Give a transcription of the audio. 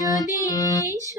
যদি স